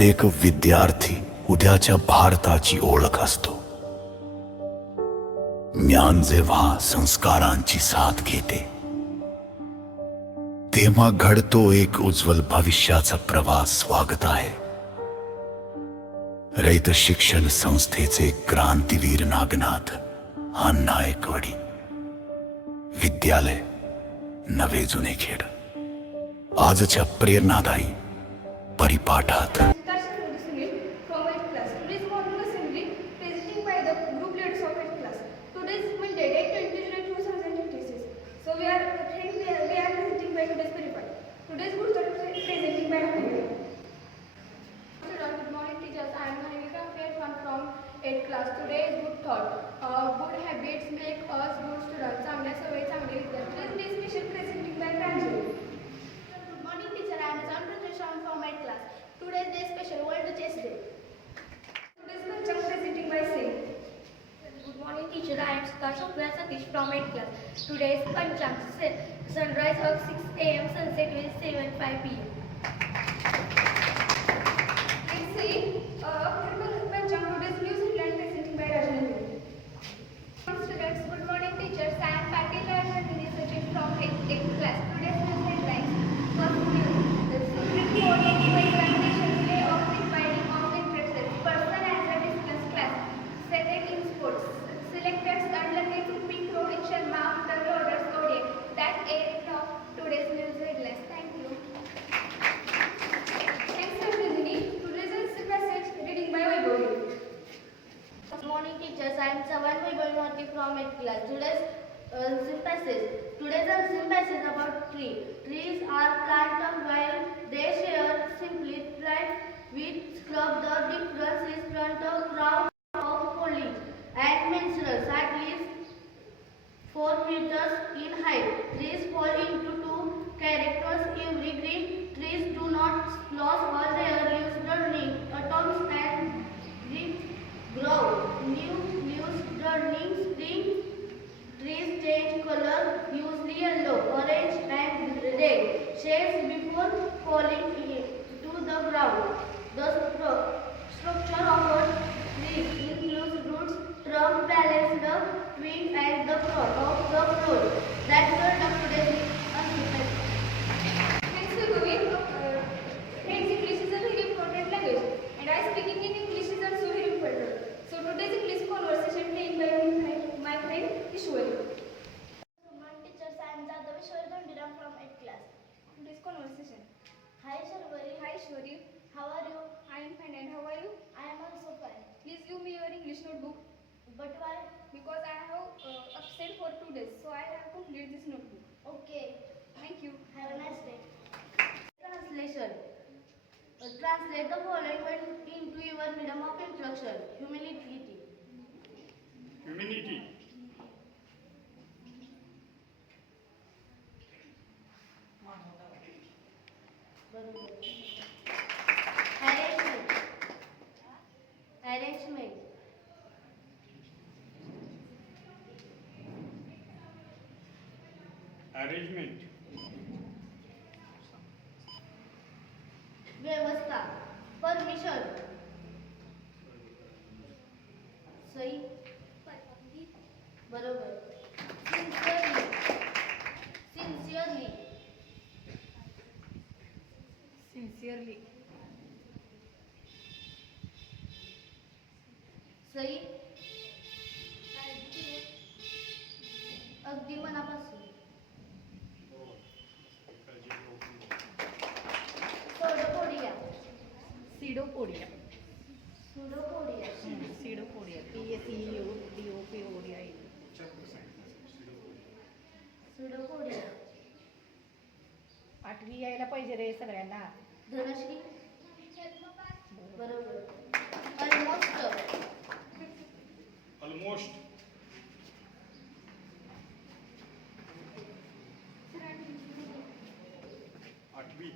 प्रत्येक विद्यार्थी उद्याच्या भारताची ओळख असतो. ज्ञान जेव्हा संस्कारांची साथ घेते तेव्हा घडतो एक उज्ज्वल भविष्याचा प्रवास. स्वागत आहे रयत शिक्षण संस्थेचे क्रांतीवीर नागनाथ हा नायकवडी विद्यालय नवे जुने खेड आजच्या प्रेरणादायी परिपाठात class. Today is good thought. Good habits make us good students. चांगल्या सवयी चांगले विद्यार्थी. Today's special presenting by Pranjali. Good morning, teacher. I am John Pratyushan from 8th class. Today's day special World Chess Day. Today's Pancham presenting by Singh. Good morning, teacher. I am Sukasha Satish from 8th class. Today's Pancham sunrise of 6 a.m. sunset will 7:05 p.m. Let's see. Pancham today's news headline presenting by Rajendra. Students, good morning, teachers. I am Patil Rajendra Satish from 8th class. Today's news headlines. First news. The Supreme Court Organization play of dividing of interests. Person as a distance class. Second in sports. Selectors unlucky to pick Rohit Sharma after orders ODI. That's it of today's news headlines. Thank you. Thanks, Rajendra. Today's message reading by Vaibhavi. Good morning, teachers. I am Chavan Vaibhavi from 8th class. Today's passage. Today's passage about tree. Trees are planted while they share simply plant with scrub. The difference is plant of ground of foliage and menstruals at least 4 meters in height. Trees fall into two characters. Evergreen trees do not lose all their leaves during autumn and grow new leaves during spring. Trees change color, usually yellow, orange and red shades before falling to the ground. The structure of a tree includes roots, trunk, balanced twig and the front of the floor. That's the today's unprepared. Thanks, Vaibhavi. Friends, English is a very important language, and I speaking in English is also very important. So today's English conversation playing by my friend Ishwari. Good morning, teachers. I am Jadhav Ishwari from 8th class. Today's conversation. Hi, Sharvari. Hi, Ishwari. How are you? I am fine, and how are you? I am also fine. Please give me your English notebook But why? because I have absent for 2 days, so I have completed this notebook. Okay. Thank you. Have a nice day. Translation. Translate the following word into your medium of instruction. Humility. Humanity. Arrangement. Arrangement. Arrangement. व्यवस्था. Permission. सही. बरोबर. Sincerely. Sincerely. Sincerely. सही. अगदी मनापासून. सोडोपोडिया. Pseudopodia. Pseudopodia. Pseudopodia. P-S-E-U-D-O-P-O-D-I. Pseudopodia. आठवी यायला पाहिजे रे सगळ्यांना. धनश्री. बरोबर. Almost. Almost. आठवी.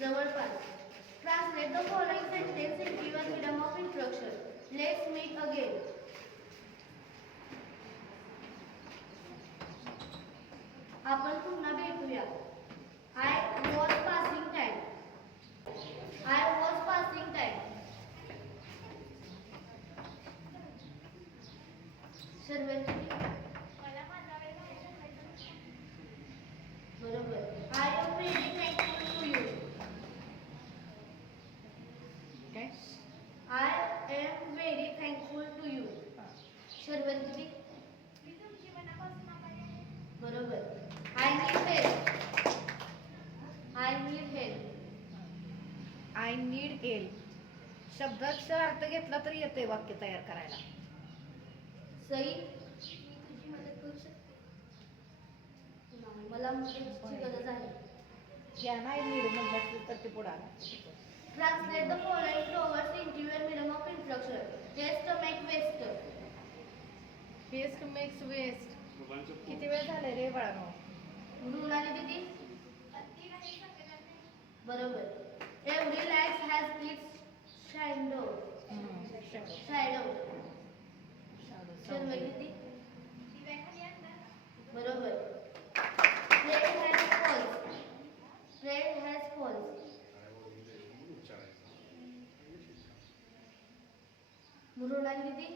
जवळपास. Translate the following sentence into your medium of instruction. Let's meet again. आपण पुन्हा भेटूया. I was passing time. I was passing time. शर्वंती बरोबर. I am very thankful to you. काय I am very thankful to you. शर्वंती बरोबर. I need help. I need help. I need help. शब्दाचा अर्थ घेतला तरी येते वाक्य तयार करायला. सई मी तुझी मदत करू शकते. नाही, मला मदतीची गरज आहे. या नाही नीड म्हणलं तर ते पुढे आला. Translate the following proverbs into your minimum of instruction. Haste make waste. Waste makes waste. मुलांचं किती वेळ झाले रे बाळानो? मृणाली दीदी बरोबर. Every light has its shadow. Shadow. Sharvari दीदी बरोबर. Fred has falls. Fred has falls. Mrunali दीदी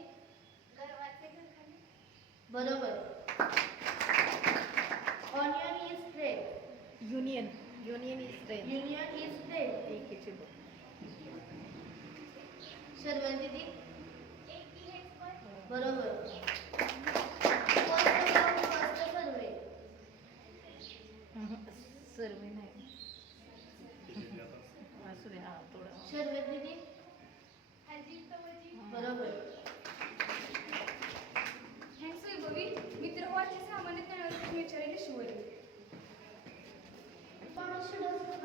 बरोबर. Onion is red. Union union is train. Union is red. एकीची बोल. शर्वरी दीदी बरोबर. First survey. सर्वे नाही असू दे. हा थोडं शर्वरी दीदी बरोबर. थँक्स वैभवी. मित्र वाचले सामान्य ज्ञानावर विचारले शिवले. But should also